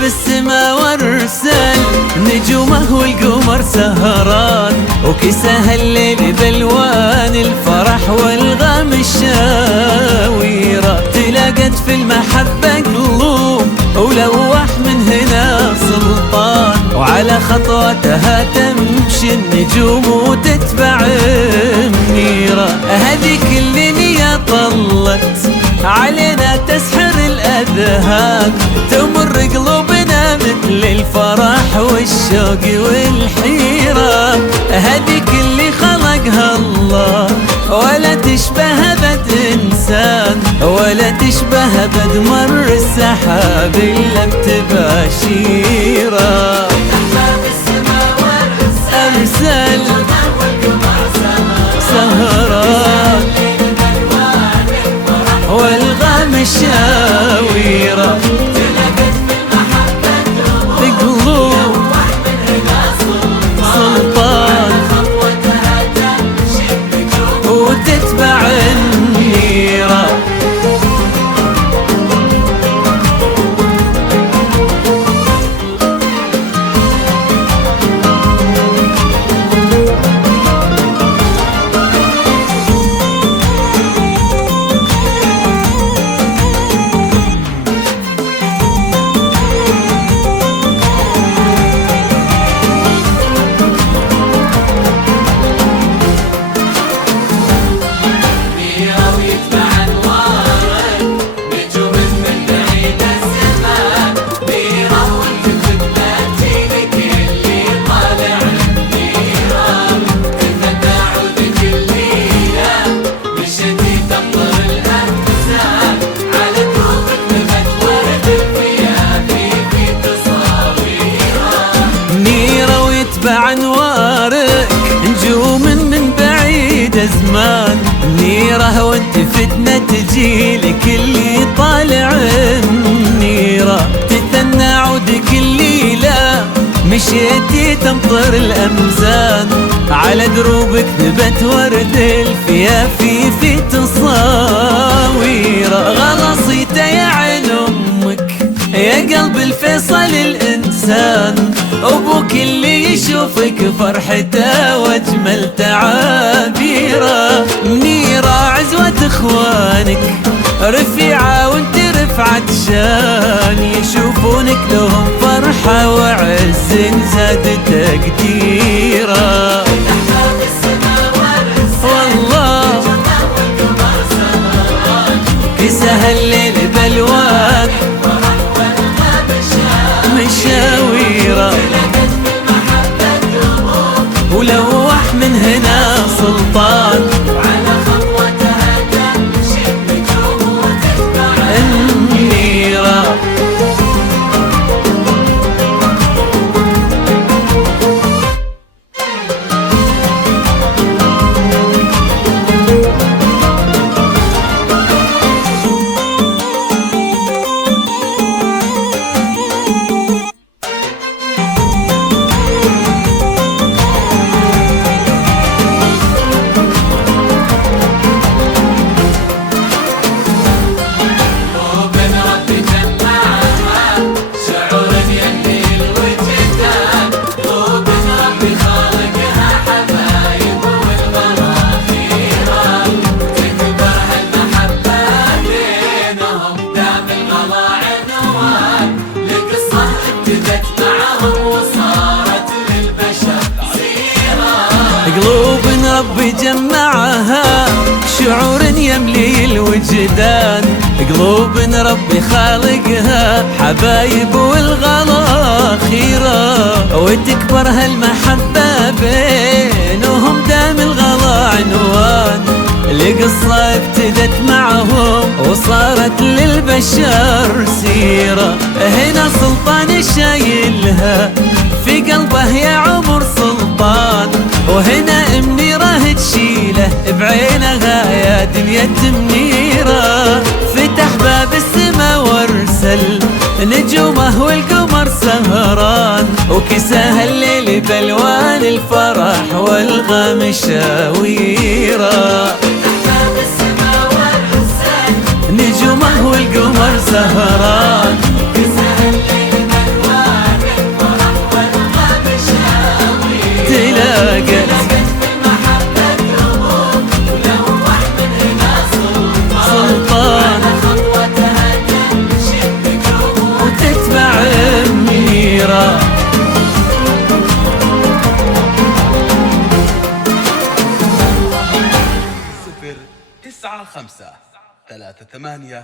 بالسما وارسل نجومه والقمر سهران، وكساها الليل بالوان الفرح والغام الشاويرة. تلاقت في المحبة قلوب ولوح من هنا سلطان، وعلى خطواتها تمشي النجوم وتتبع منيرة. هذيك الليلة طلت علينا تسحر الأذهان، تمر قلوبنا مثل الفرح والشوق والحيرة. هذيك اللي خلقها الله ولا تشبه أبد إنسان، ولا تشبه أبد مر السحاب إلا بتباشيرة. أمثال سهران والغام الشاويرة، قلوب سلطان وتتبع النيرة. بعنوارك نجوم من بعيد زمان، نيرة وانت فتنة تجيلك اللي طالع النيرة. تثنى عودك الليلة مشيتي تمطر الأمزان، على دروبك نبت ورد الفيافي في تصاويرة. غلصيت يا عين أمك يا قلب الفيصل الإنسان، أبوك اللي يشوفك فرحته واجمل تعابيره. منيرة عزوة اخوانك رفيعة وانت رفعة شان، يشوفونك لهم فرحة وعز زاد تقديره. والله كساها الليل بالوان مشاويره، ولوح من هنا سلطان وعلى خطوتها تمشي النجوم وتتبع النيرة. قلوب ربي جمعها شعور يملي الوجدان، قلوب ربي خالقها حبايب والغلا خيرة، وتكبر هالمحبة بينهم دام الغلا عنوان، لقصة ابتدت معهم وصارت للبشر سيرة. هنا سلطان شايلها في قلبه يا عمر سلطان، وهنا منيره تشيله بعينها يا دنيا منيرة، فتح باب السما وارسل نجومه والقمر سهران، وكساها الليل بالوان الفرح والغم شاويرة. نجومه والقمر سهران، كساها الليل بالوان الفرح والغم شاويرة، تلاقت بالمحبة هموم ولوح من هنا سلطان، خطوتها تمشي بقلوب وتتبع منيرة. 095 38